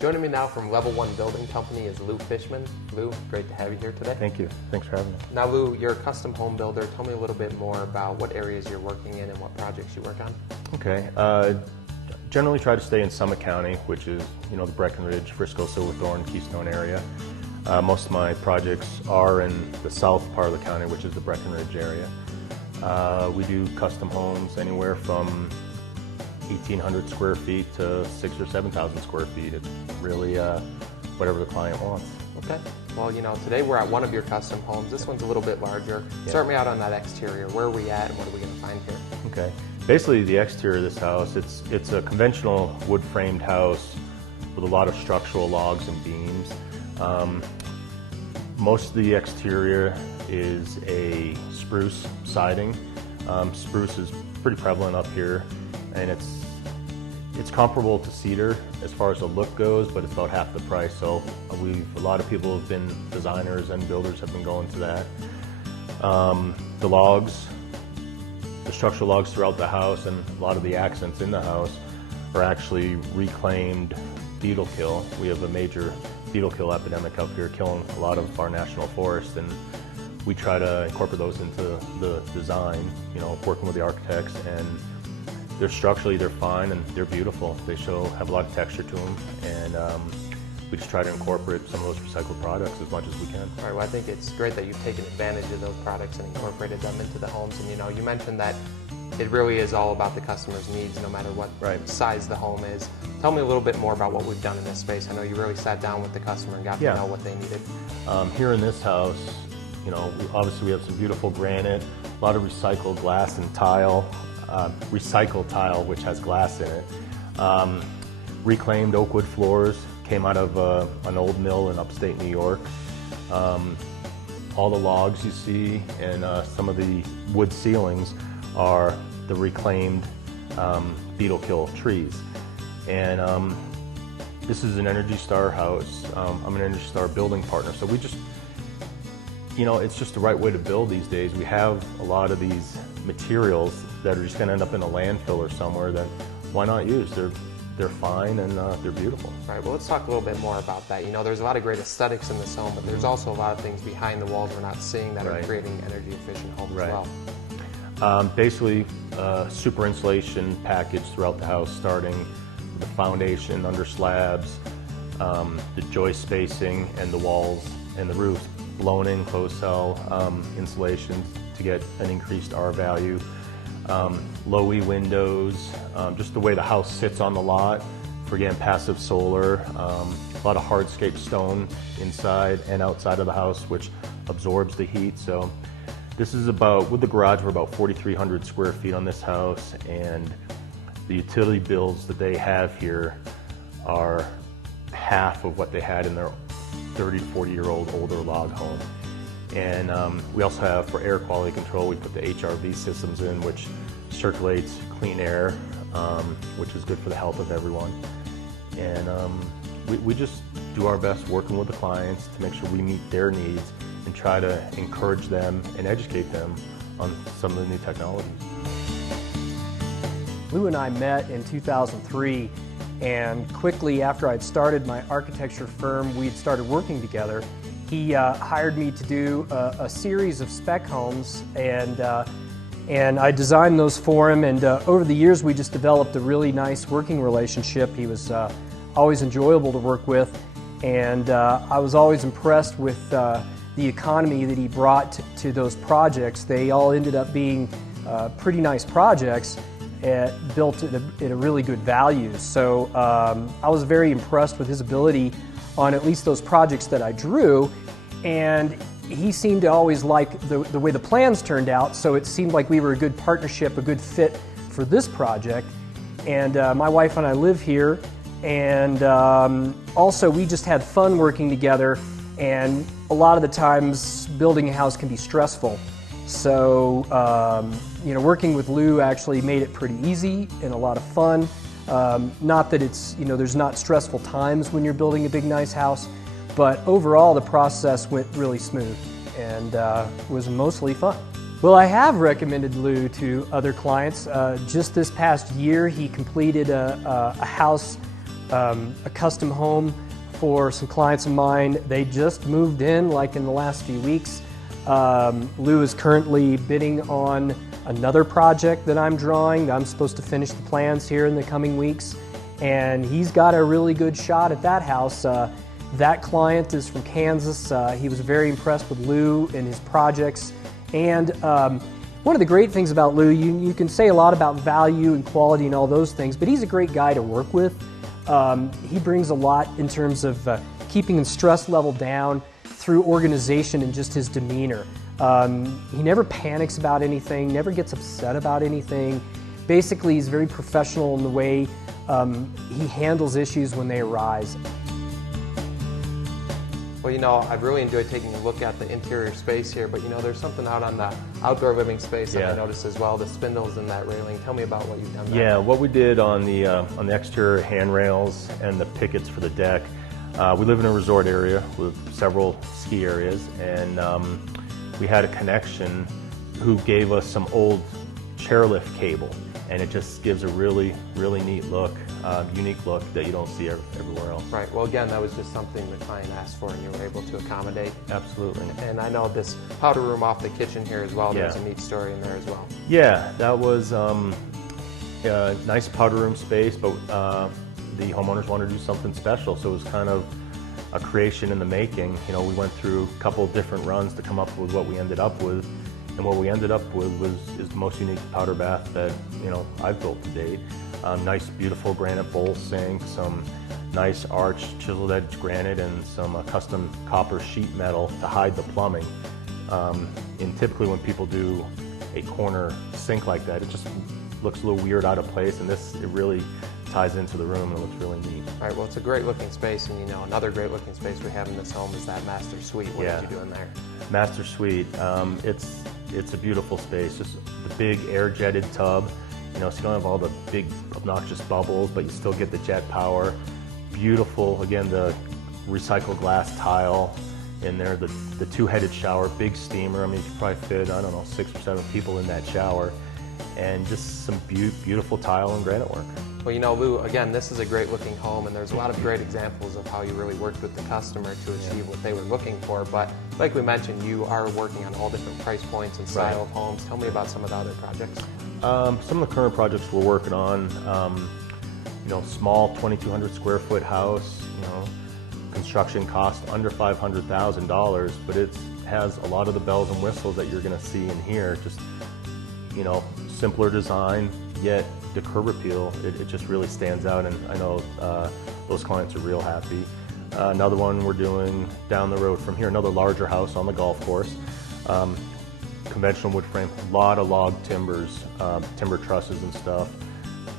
Joining me now from Level 1 Building Company is Lou Fishman. Lou, great to have you here today. Thank you. Thanks for having me. Now Lou, you're a custom home builder. Tell me a little bit more about what areas you're working in and what projects you work on. Okay. Generally try to stay in Summit County, which is, the Breckenridge, Frisco, Silverthorne, Keystone area. Most of my projects are in the south part of the county, which is the Breckenridge area. We do custom homes anywhere from 1,800 square feet to 6,000 or 7,000 square feet. It's really whatever the client wants. Okay. Well, today we're at one of your custom homes. This one's a little bit larger. Yeah. Start me out on that exterior. Where are we at and what are we going to find here? Okay. Basically, the exterior of this house, it's a conventional wood-framed house with a lot of structural logs and beams. Most of the exterior is a spruce siding. Spruce is pretty prevalent up here, and it's comparable to cedar as far as the look goes, but it's about half the price. So a lot of people have been, designers and builders have been going to that. The logs, the structural logs throughout the house and a lot of the accents in the house are actually reclaimed beetle kill. We have a major beetle kill epidemic up here killing a lot of our national forests, and we try to incorporate those into the design, working with the architects, and they're fine and they're beautiful. They have a lot of texture to them, and we just try to incorporate some of those recycled products as much as we can. All right, well, I think it's great that you've taken advantage of those products and incorporated them into the homes. And you mentioned that it really is all about the customer's needs, no matter what size the home is. Tell me a little bit more about what we've done in this space. I know you really sat down with the customer and got to know what they needed. Here in this house, obviously we have some beautiful granite, a lot of recycled glass and tile, recycled tile which has glass in it. Reclaimed oak wood floors, came out of an old mill in upstate New York. All the logs you see and some of the wood ceilings are the reclaimed beetle kill trees. And this is an Energy Star house. I'm an Energy Star building partner, so we just, it's just the right way to build these days. We have a lot of these materials that are just going to end up in a landfill or somewhere that why not use? They're fine and they're beautiful. All right, well, let's talk a little bit more about that. There's a lot of great aesthetics in this home, but there's also a lot of things behind the walls we're not seeing that are creating energy efficient homes as well. Basically, super insulation package throughout the house, starting with the foundation, under slabs, the joist spacing, and the walls and the roofs. Blown in closed cell insulation to get an increased R value. Low E windows, just the way the house sits on the lot for again passive solar. A lot of hardscape stone inside and outside of the house, which absorbs the heat. So this is with the garage, we're about 4,300 square feet on this house, and the utility bills that they have here are half of what they had in their 30 to 40-year-old older log home. And we also have, for air quality control, we put the HRV systems in, which circulates clean air, which is good for the health of everyone. And we just do our best working with the clients to make sure we meet their needs and try to encourage them and educate them on some of the new technologies. Lou and I met in 2003, and quickly after I'd started my architecture firm, we'd started working together. He hired me to do a series of spec homes, and I designed those for him, and over the years we just developed a really nice working relationship. He was always enjoyable to work with, and I was always impressed with the economy that he brought to those projects. They all ended up being pretty nice projects built at a really good value. So I was very impressed with his ability on at least those projects that I drew, and he seemed to always like the way the plans turned out, so it seemed like we were a good partnership, a good fit for this project. And my wife and I live here, and also we just had fun working together, and a lot of the times building a house can be stressful. So working with Lou actually made it pretty easy and a lot of fun. Not that it's, there's not stressful times when you're building a big nice house, but overall the process went really smooth and was mostly fun. Well, I have recommended Lou to other clients. Just this past year he completed a house a custom home for some clients of mine. They just moved in like in the last few weeks. Lou is currently bidding on another project that I'm drawing. I'm supposed to finish the plans here in the coming weeks, and he's got a really good shot at that house. That client is from Kansas. He was very impressed with Lou and his projects. And one of the great things about Lou, you can say a lot about value and quality and all those things, but he's a great guy to work with. He brings a lot in terms of keeping his stress level down through organization and just his demeanor. He never panics about anything, never gets upset about anything. Basically, he's very professional in the way he handles issues when they arise. Well, you know, I've really enjoyed taking a look at the interior space here, but you know, there's something out on the outdoor living space that I noticed as well, the spindles in that railing. Tell me about what you've done there. Yeah, what we did on the exterior handrails and the pickets for the deck, we live in a resort area with several ski areas, and we had a connection who gave us some old chairlift cable, and it just gives a really, really neat look, unique look that you don't see everywhere else. Right. Well, again, that was just something the client asked for, and you were able to accommodate. Absolutely. And I know this powder room off the kitchen here as well. There's a neat story in there as well. Yeah, that was a nice powder room space, but the homeowners wanted to do something special, so it was kind of a creation in the making. You know, we went through a couple of different runs to come up with what we ended up with. And what we ended up with is the most unique powder bath that, you know, I've built to date. Nice, beautiful granite bowl sink, some nice arched chiseled edge granite, and some custom copper sheet metal to hide the plumbing. And typically when people do a corner sink like that, it just looks a little weird, out of place, and it really ties into the room and it looks really neat. All right, well, it's a great looking space, and you know, another great looking space we have in this home is that master suite. What did you do in there? Master suite, it's a beautiful space, just the big air jetted tub, you know, so you don't have all the big obnoxious bubbles, but you still get the jet power. Beautiful, again, the recycled glass tile in there, the two-headed shower, big steamer. I mean, you could probably fit, I don't know, 6 or 7 people in that shower, and just some beautiful tile and granite work. Well, you know, Lou, again, this is a great looking home, and there's a lot of great examples of how you really worked with the customer to achieve what they were looking for. But like we mentioned, you are working on all different price points and style of homes. Tell me about some of the other projects. Some of the current projects we're working on, you know, small 2,200 square foot house, you know, construction cost under $500,000, but it has a lot of the bells and whistles that you're going to see in here. Just, you know, simpler design, yet the curb appeal, it just really stands out, and I know those clients are real happy. Another one we're doing down the road from here, another larger house on the golf course. Conventional wood frame, a lot of log timbers, timber trusses and stuff.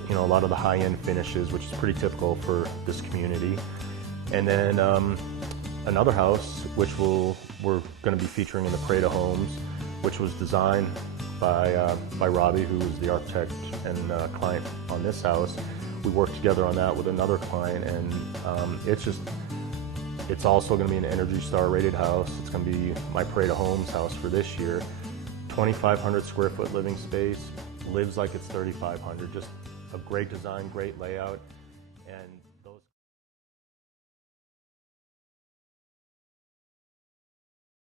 You know, a lot of the high-end finishes, which is pretty typical for this community. And then another house, which we're going to be featuring in the Prada Homes, which was designed by Robbie, who is the architect and client on this house. We worked together on that with another client, and it's also going to be an Energy Star rated house. It's going to be my Prada Homes house for this year. 2,500 square foot living space, lives like it's 3,500. Just a great design, great layout, and